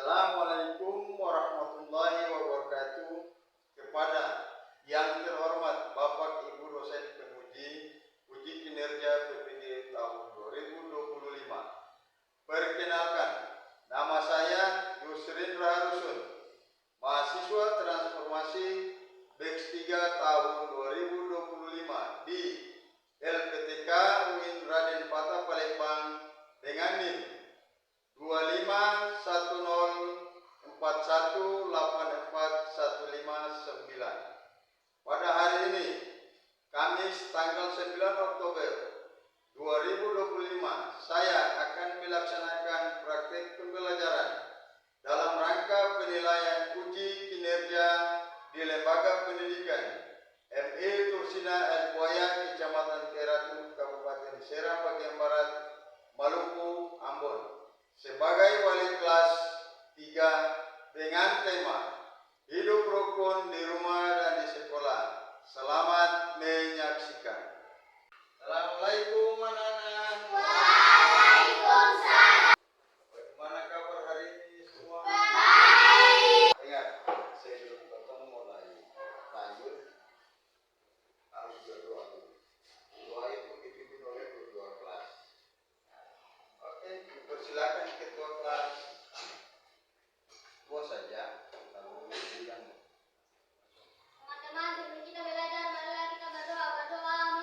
Assalamualaikum warahmatullahi wabarakatuh. Kepada yang terhormat Bapak Ibu dosen penguji uji kinerja PPDB tahun 2025. Perkenalkan, nama saya Yusrindra Harusun, mahasiswa transformasi Batch 3 tahun 2025 di LPTK UIN Raden Patah Palembang dengan NIM 251041841519. Pada hari ini, Kamis tanggal 9 Oktober 2025, saya akan melaksanakan praktek pembelajaran dalam rangka penilaian uji kinerja di Lembaga Pendidikan MI Tursina El Buaya, Kecamatan Keratu, Kabupaten Seram bagian Barat, Maluku, Ambon, sebagai wali kelas 3 dengan tema hidup rukun di rumah dan di sekolah. Selamat menyaksikan. Assalamualaikum anak-anak. Waalaikumsalam. Bagaimana kabar hari ini semua? Baik. Ingat, sebelum ketemu mulai lanjut harus berdoa dulu. Doa itu dipimpin oleh ketua kelas. Oke, persilakan ketua kelas. Dua saja, lalu bidang. Teman-teman, sebelum kita belajar, marilah kita berdoa. Berdoa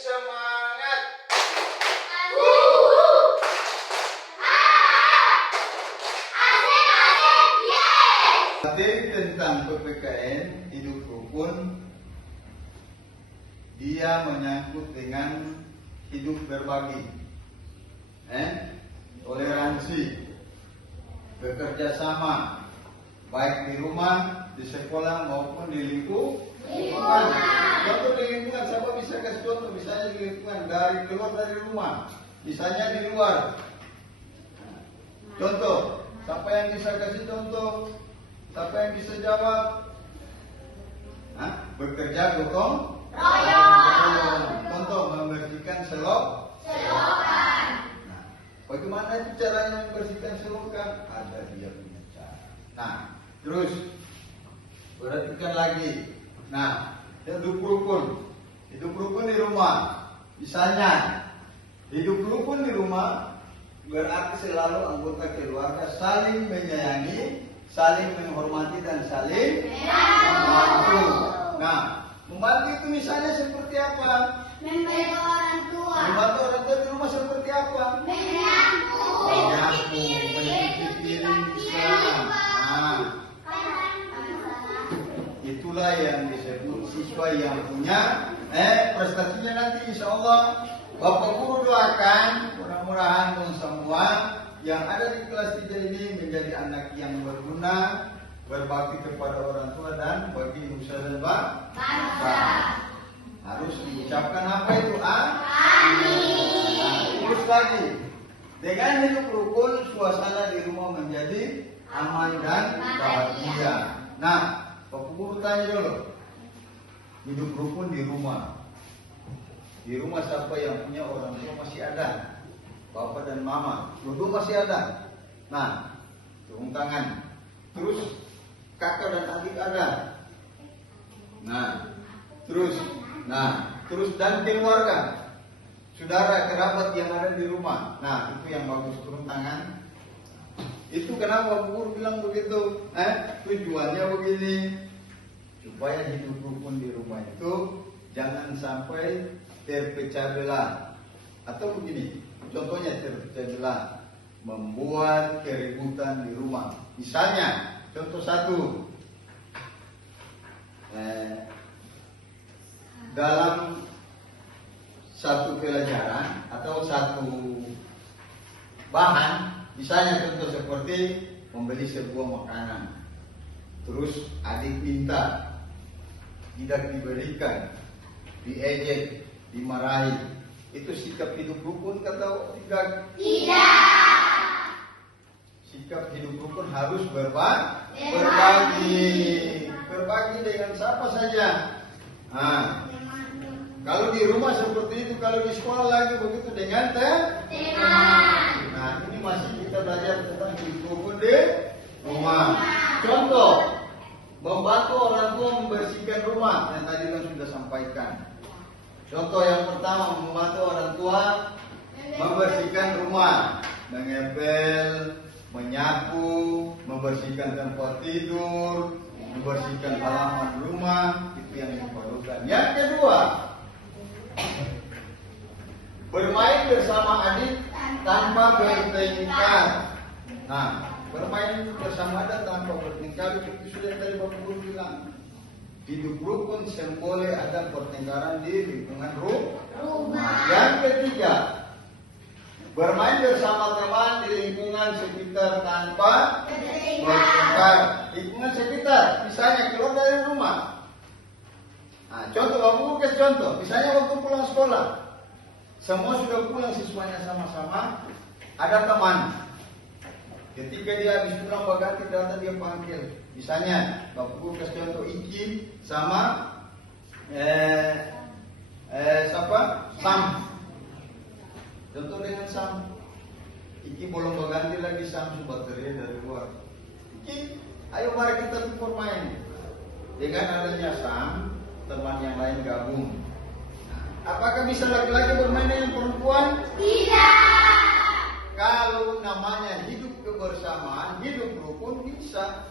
semangat. Materi tentang PPKN hidup rukun dia menyangkut dengan hidup berbagi, toleransi, bekerja sama, baik di rumah, di sekolah maupun di lingkungan. Contoh di lingkungan, siapa bisa kasih contoh? Misalnya di lingkungan dari keluar dari rumah, misalnya di luar. Contoh, siapa yang bisa kasih contoh? Siapa yang bisa jawab? Bekerja gotong royong. Contoh, membersihkan selokan. Nah, bagaimana itu caranya membersihkan selokan? Ada dia punya cara. Nah, terus perhatikan lagi. Nah, hidup rukun di rumah. Misalnya, hidup rukun di rumah berarti selalu anggota keluarga saling menyayangi, saling menghormati dan saling membantu. Nah, membantu itu misalnya seperti apa? Membantu orang tua. Membantu orang tua di rumah seperti apa? Menyapu. Mencuci piring bisa. Nah, itulah yang disebut siswa yang punya prestasinya nanti insya Allah. Bapak Guru doakan mudah-mudahan semua yang ada di kelas 3 ini menjadi anak yang berguna, berbakti kepada orang tua dan bagi nusa dan bangsa. Harus diucapkan apa itu? Amin. Nah, terus lagi, dengan hidup rukun suasana di rumah menjadi aman dan bahagia. Nah, Bapak Guru tanya dulu, hidup rukun di rumah. Di rumah siapa yang punya orang tua masih ada? Bapak dan mama, dua masih ada. Nah, turun tangan. Terus kakak dan adik ada. Nah, terus dan keluarga, saudara kerabat yang ada di rumah. Nah, itu yang bagus, turun tangan. Itu kenapa Guru bilang begitu? Tujuannya begini, supaya hidup rukun di rumah itu jangan sampai terpecah belah. Atau begini, contohnya terpecah belah, membuat keributan di rumah. Misalnya, contoh satu, dalam satu pelajaran atau satu bahan, misalnya contoh seperti membeli sebuah makanan, terus adik minta, tidak diberikan, diejek, dimarahi, itu sikap hidup rukun atau tidak? Tidak. Sikap hidup rukun harus berbagi dengan siapa saja. Nah, kalau di rumah seperti itu, kalau di sekolah lagi begitu dengan teman. Nah, ini masih kita belajar tentang hidup rukun di rumah. Contoh, membantu orang tua membersihkan rumah yang tadi kan sudah sampaikan. Contoh yang pertama, membantu orang tua membersihkan rumah, mengepel, menyapu, membersihkan tempat tidur, membersihkan halaman rumah, itu yang diperlukan. Yang kedua, bermain bersama adik tanpa bertengkar. Nah, bermain bersama adik tanpa bertengkar itu sudah tadi Bapak Guru bilang. Hidup rukun semboleh ada pertengkaran di lingkungan rumah. Yang ketiga, bermain bersama teman di lingkungan sekitar tanpa bertengkar. Lingkungan sekitar, misalnya keluar dari rumah. Nah, contoh, Bapak Guru kasih contoh. Misalnya waktu pulang sekolah, semua sudah pulang siswanya sama-sama, ada teman. Ketika dia habis pulang berganti data dia panggil. Misalnya, Bapak Guru kasih contoh Iki sama siapa? Sam. Contoh dengan Sam. Iki belum berganti lagi, Sam sudah baterai dari luar. Iki, ayo mari kita bermain. Dengan adanya Sam, teman yang lain gabung. Apakah bisa laki-laki bermain dengan perempuan? Tidak. Kalau namanya hidup kebersamaan, hidup rukun bisa.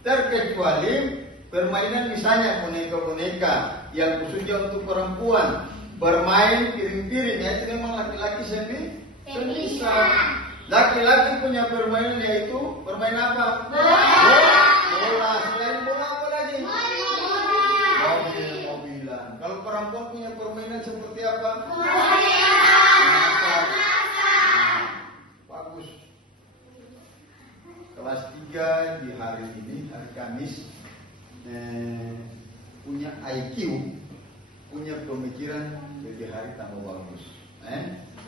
Terkecuali permainan misalnya boneka-boneka. yang khususnya untuk perempuan bermain piring-piring, ya itu memang laki-laki sendiri bisa. Laki-laki punya permainan yaitu permainan apa? Bola. Selain bola apa lagi? Mobil-mobilan. Kalau perempuan punya permainan seperti apa? Bagus. Kelas 3 di hari ini, hari Kamis, punya IQ, punya pemikiran lebih hari tambah bagus.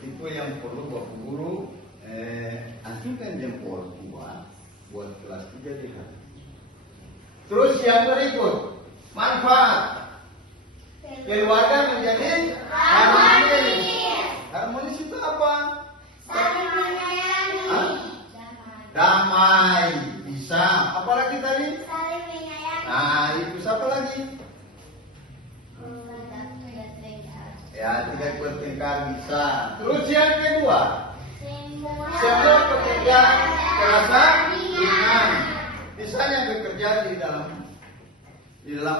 Itu yang perlu Bapak Guru anjurkan jempol tua buat kelas 3 di hari. Terus yang berikut, manfaat keluarga menjadi harmonis. Harmonis itu apa? Saling menyayangi. Damai, bisa. Apalagi tadi? Saling menyayangi. Nah, itu siapa lagi? Ya, tidak bertengkar bisa. Terus yang kedua, semua pekerja terasa ringan. Misalnya bekerja di dalam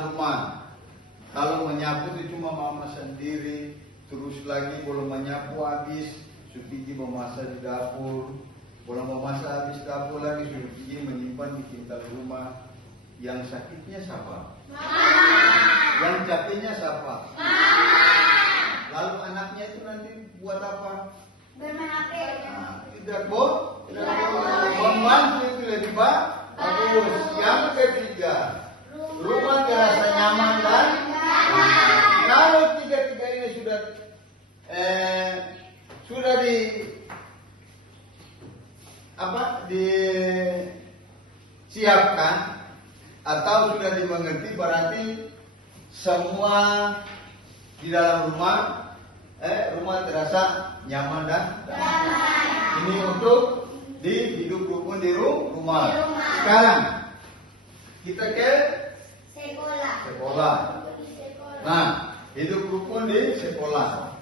rumah. Kalau menyapu itu cuma mama sendiri, terus lagi belum menyapu habis, Supiji memasak di dapur, belum memasak habis dapur lagi, Supiji menyimpan di pintal rumah. Yang sakitnya siapa? Yang capeknya siapa? Lalu anaknya itu nanti buat apa? Bermain HP. Tidak membantu itu lebih bagus. Yang ketiga, rumah terasa nyaman dan kalau tiga-tiga ini sudah disiapkan atau sudah dimengerti, berarti semua di dalam rumah terasa nyaman dan ini untuk di hidup rukun di rumah. Sekarang kita ke sekolah. Nah, hidup rukun di sekolah.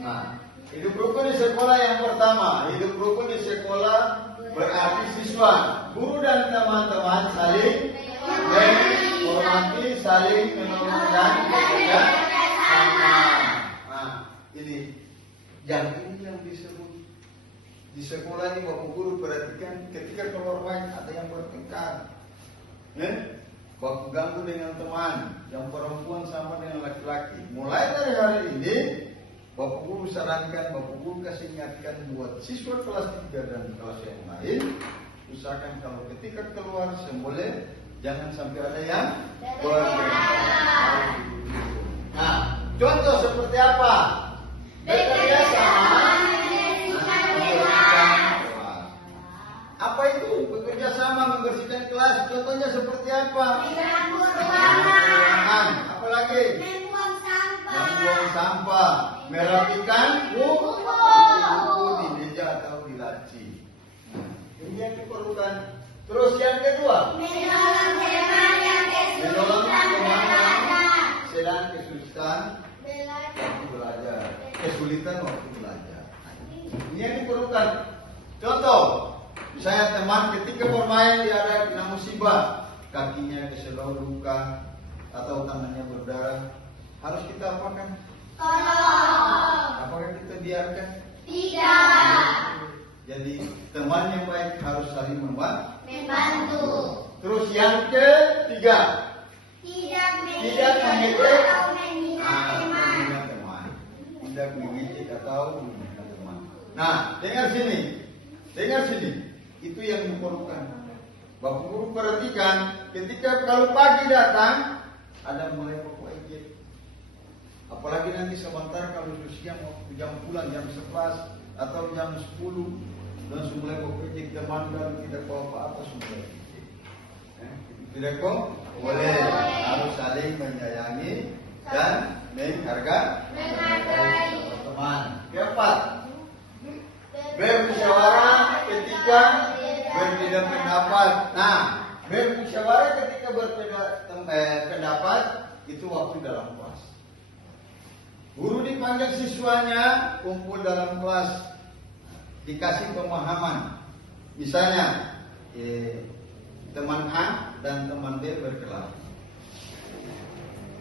Nah, hidup rukun di sekolah yang pertama, hidup rukun di sekolah berarti siswa, guru dan teman-teman saling menghormati, saling menolong dan bekerja sama. Nah, ini yang disebut di sekolah ini. Bapak Guru perhatikan ketika keluar main ada yang bertengkar, baku ganggu dengan teman, yang perempuan sama dengan laki-laki. Mulai dari hari ini Bapak Guru sarankan, Bapak Guru kasih ingatkan buat siswa kelas 3 dan kelas yang lain, usahakan kalau ketika keluar semboleh jangan sampai ada yang bertengkar. Nah, contoh seperti apa? Bekerja sama. Apa itu? Bekerja sama membersihkan kelas. Contohnya seperti apa? Apalagi? Membuang sampah. Merapikan buku di meja atau di laci. Ini yang diperlukan. Terus yang kedua, menolong teman yang sedang kesulitan waktu belajar. Kesulitan waktu belajar. Ini yang diperlukan. Contoh, misalnya teman ketika bermain dia ada kena musibah, kakinya keselau luka atau tangannya berdarah, harus kita apakan? Apakah kita biarkan? Tidak. Jadi teman yang baik harus saling Membantu. Terus yang ketiga, Tidak mengejek atau menghina teman. Tidak mengejek atau menghina teman. Nah, dengar sini. Itu yang diperlukan. Bapak Guru perhatikan, ketika kalau pagi datang ada mulai baku ejek. Apalagi nanti sebentar kalau siang waktu jam pulang jam 11 atau jam 10 dan mulai baku ejek teman dan tidak apa-apa semua ejek. Tidak kok boleh, harus saling menyayangi dan menghargai teman. Keempat, bermusyawarah ketika berbeda pendapat. Nah, bermusyawarah ketika berbeda pendapat itu waktu dalam kelas. Guru dipanggil siswanya kumpul dalam kelas, dikasih pemahaman. Misalnya teman A dan teman B berkelahi.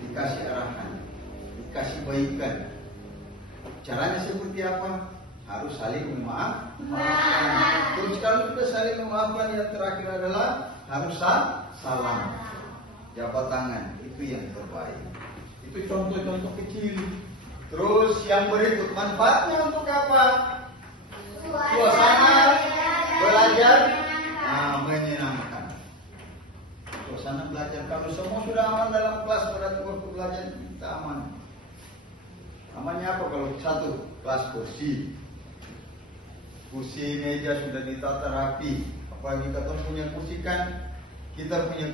dikasih arahan, dikasih baikan. Caranya seperti apa? Harus saling memaafkan. Terus kalau kita saling memaafkan, yang terakhir adalah harus salam, jabat tangan. Itu yang terbaik. Itu contoh-contoh kecil. Terus yang berikut, manfaatnya untuk apa? Suasana belajar menyenangkan. Suasana belajar, kalau semua sudah aman dalam kelas, berarti waktu belajar kita aman. Amannya apa? Kalau satu, kelas kursi meja sudah ditata rapi. Apalagi kita punya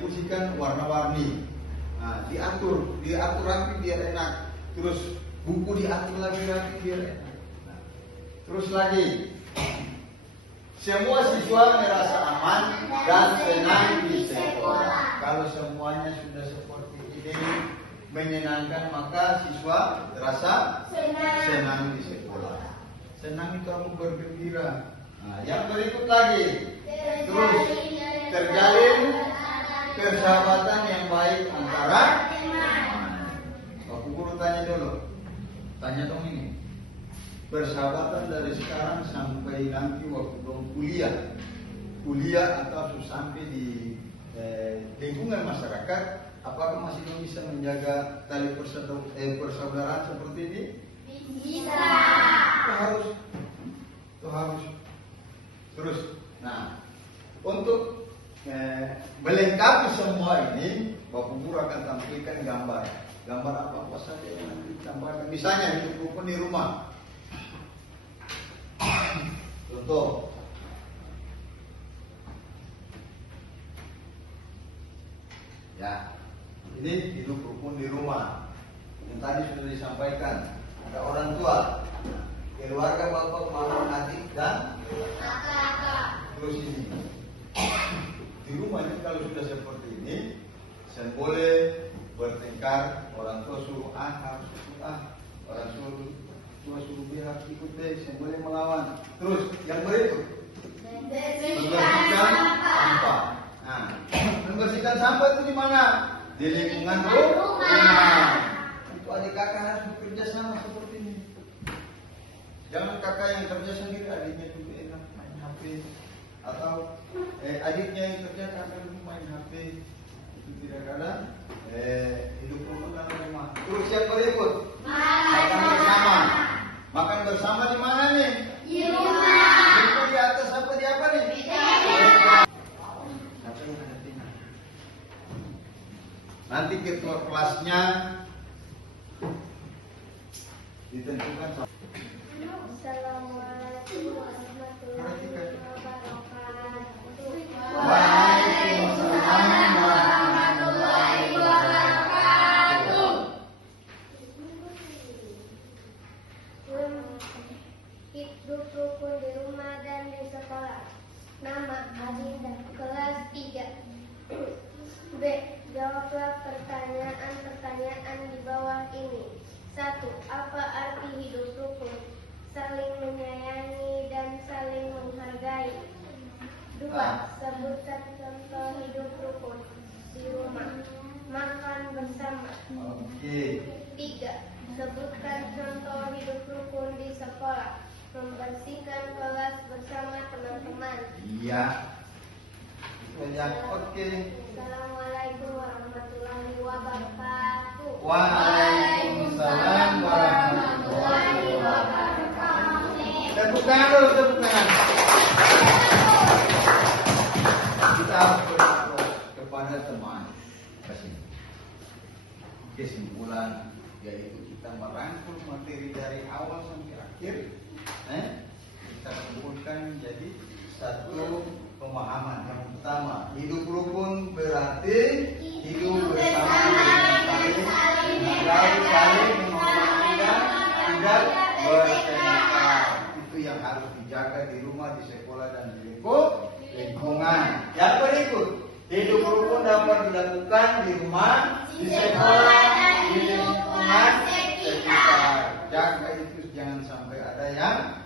kursi kan warna-warni. Nah, diatur rapi biar enak. Terus buku diatur lagi rapi biar enak. Nah, terus lagi, semua siswa merasa aman dan senang di sekolah. Kalau semuanya sudah seperti ini menyenangkan, maka siswa terasa senang di sekolah. Senang itu aku bergembira. Nah, yang berikut lagi, terus terjalin persahabatan yang baik antara Bapak Guru tanya dong ini. Persahabatan dari sekarang sampai nanti waktu dong kuliah atau sampai di lingkungan masyarakat, apakah masih belum bisa menjaga tali persaudaraan seperti ini? Bisa. Itu harus. Terus, nah, untuk melengkapi semua ini, Bapak Guru akan tampilkan gambar apa saja yang nanti ditambahkan. Misalnya hidup rukun di rumah. Contoh. Ya, ini hidup rukun di rumah. Yang tadi sudah disampaikan. Ada orang tua, keluarga, bapak, mama, adik, dan kakak. Terus ini, di rumah ini kalau sudah seperti ini, saya boleh bertengkar. Orang tua suruh A harus ikut A, orang tua suruh B harus ikut B. Saya boleh melawan. Terus yang berikut, membersihkan sampah. Nah, membersihkan sampah itu di mana? Di lingkungan rumah. Itu adik kakak harus bekerja sama seperti ini. Jangan kakak yang kerja sendiri, adiknya juga enak main HP, atau adiknya yang kerja, kakak dulu main HP. Itu tidak ada hidup rukun dalam rumah. Terus yang berikut, makan bersama. Makan bersama di mana nih? Di rumah. Itu di atas apa di apa nih? Nanti ketua kelasnya ditentukan. Assalamualaikum warahmatullahi wabarakatuh. Waalaikumsalam warahmatullahi wabarakatuh. Hidup rukun di rumah dan di sekolah. Nama Adinda, kelas 3. B. Jawablah pertanyaan di bawah ini. 1. Apa arti hidup rukun? Saling menyayangi dan saling menghargai. 2. Sebutkan contoh hidup rukun di rumah. Makan bersama. 3. Sebutkan contoh hidup rukun di sekolah. Membersihkan kelas bersama teman-teman. Iya. Oke. Assalamualaikum warahmatullahi wabarakatuh. Waalaikumsalam warahmatullahi wabarakatuh. Tepuk tangan dulu, tepuk tangan. Kita harus berdoa kepada teman. Kesimpulan yaitu kita merangkul materi dari awal sampai akhir. Kita kumpulkan menjadi satu pemahaman. Yang pertama, hidup rukun berarti hidup bersama dengan saling menghargai, saling memaafkan, tidak bertengkar. Itu yang harus dijaga di rumah, di sekolah, dan di lingkungan. Yang berikut, hidup rukun dapat dilakukan di rumah, di sekolah, di lingkungan sekitar. Jaga itu, jangan sampai ada yang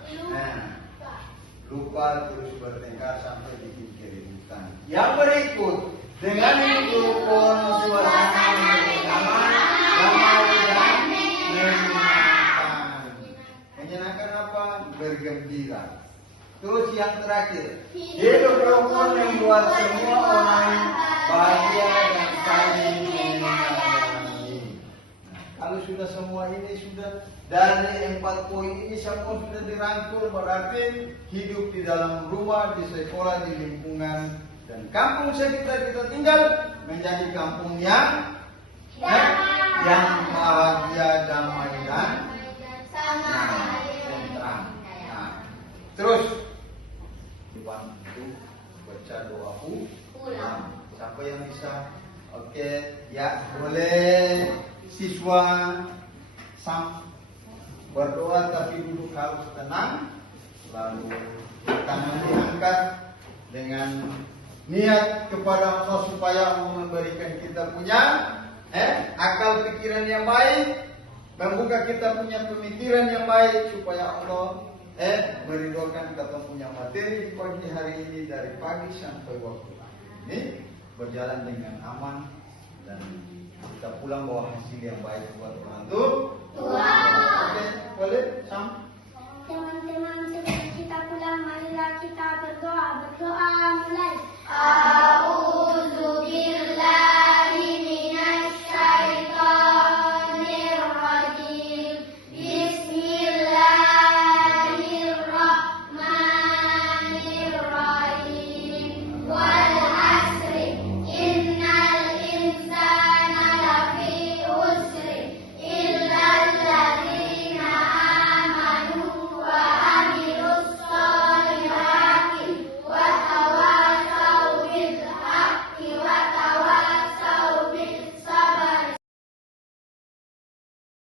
lupa terus bertengkar sampai bikin keributan. Yang berikut, dengan hidup rukun suasana yang aman damai dan menyenangkan. Menyenangkan apa? Bergembira. Terus yang terakhir, hidup rukun yang buat semua orang bahagia dan saling menyayangi. Kalau sudah semua ini sudah dari 4 poin ini semua sudah dirangkul, berarti hidup di dalam rumah, di sekolah, di lingkungan dan kampung sekitar kita tinggal menjadi kampung yang bahagia, damai dan tentram. Nah, terus dibantu baca doa pulang. Siapa yang bisa? Oke, ya boleh siswa berdoa tapi duduk harus tenang. Lalu tangan diangkat dengan niat kepada Allah supaya Allah memberikan kita punya akal pikiran yang baik, membuka kita punya pemikiran yang baik supaya Allah meridhokan kita punya materi di pagi hari ini dari pagi sampai waktu ini berjalan dengan aman dan kita pulang bawa hasil yang baik buat orang tua. Oke.